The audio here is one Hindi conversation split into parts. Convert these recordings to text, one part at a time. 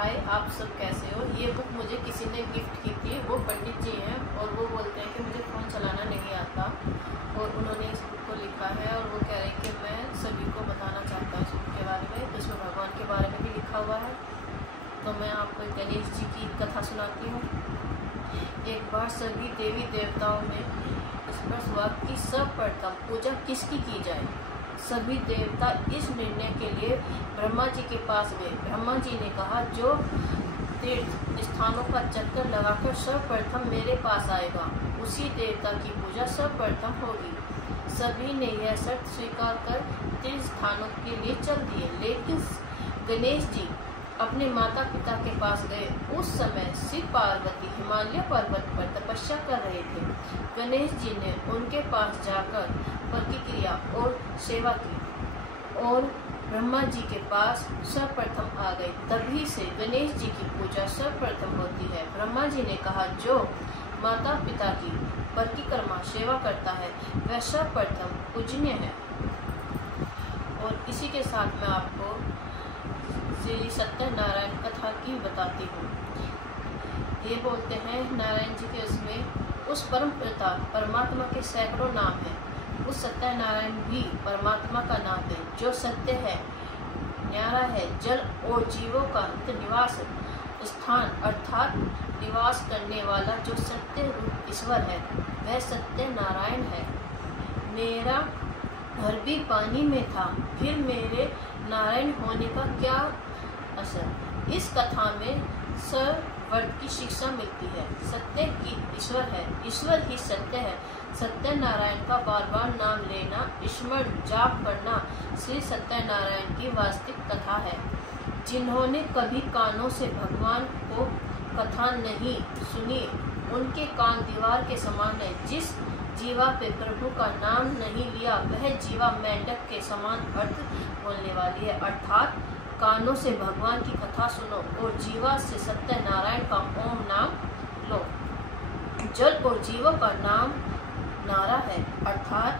हाय, आप सब कैसे हो। ये बुक मुझे किसी ने गिफ्ट की थी। वो पंडित जी हैं और वो बोलते हैं कि मुझे फ़ोन चलाना नहीं आता, और उन्होंने इस बुक को लिखा है और वो कह रहे हैं कि मैं सभी को बताना चाहता हूँ इस बुक के बारे में। इसमें भगवान के बारे में भी लिखा हुआ है। तो मैं आपको गणेश जी की कथा सुनाती हूँ। एक बार सभी देवी देवताओं ने इस पर हुआ कि सर्वप्रथम पूजा किसकी की जाए। सभी देवता इस निर्णय के लिए ब्रह्मा जी के पास गए। ब्रह्मा जी ने कहा, जो तीर्थ स्थानों का चक्कर लगाकर सर्वप्रथम मेरे पास आएगा, उसी देवता की पूजा सर्वप्रथम होगी। सभी ने यह शर्त स्वीकार कर तीर्थ स्थानों के लिए चल दिए। लेकिन गणेश जी अपने माता पिता के पास गए। उस समय शिव पार्वती हिमालय पर्वत पर तपस्या कर रहे थे। गणेश जी ने उनके पास जाकर प्रतिक्रिया और सेवा की और ब्रह्मा जी के पास सर्वप्रथम आ गए। तभी से गणेश जी की पूजा सर्वप्रथम होती है। ब्रह्मा जी ने कहा, जो माता पिता की परिक्रमा सेवा करता है वह सर्वप्रथम पूजनीय है। और इसी के साथ मैं आपको श्री सत्यनारायण कथा की बताती हूँ। ये बोलते हैं नारायण जी के उसमें उस परम पिता परमात्मा के सैकड़ों नाम हैं। उस सत्यनारायण भी परमात्मा का नाम है, जो सत्य है, न्यारा है, जल और जीवों का निवास स्थान अर्थात निवास करने वाला जो सत्य रूप ईश्वर है, वह सत्य नारायण है। मेरा घर भी पानी में था, फिर मेरे नारायण होने का क्या असर। इस कथा में सर्ववर्ग की शिक्षा मिलती है। सत्य की ईश्वर है, ईश्वर ही सत्य है। सत्यनारायण का बार बार नाम लेना, स्मरण जाप करना श्री सत्यनारायण की वास्तविक कथा है। जिन्होंने कभी कानों से भगवान को कथा नहीं सुनी, उनके कान दीवार के समान है। जिस जीवा पे प्रभु का नाम नहीं लिया, वह जीवा मेंढक के समान अर्थ बोलने वाली है। अर्थात कानों से भगवान की कथा सुनो और जीवा से सत्यनारायण का ओम नाम लो। जल और जीवों का नाम नारा है, अर्थात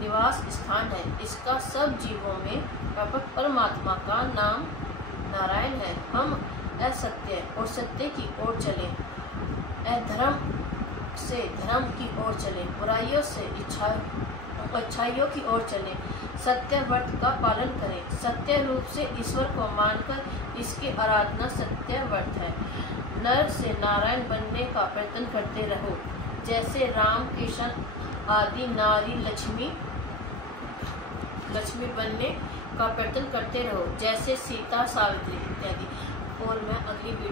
निवास स्थान है। इसका सब जीवों में व्यापक परमात्मा का नाम नारायण है। हम असत्य और सत्य की ओर चले, अधर्म से धर्म की ओर चले, बुराइयों से अच्छाइयों की ओर चले, सत्य व्रत का पालन करें। सत्य रूप से ईश्वर को मानकर इसकी आराधना सत्य व्रत है। नर से नारायण बनने का प्रयत्न करते रहो, जैसे राम कृष्ण आदि नारी लक्ष्मी बनने का प्रयत्न करते रहो, जैसे सीता सावित्री इत्यादि। और मैं अगली वीडियो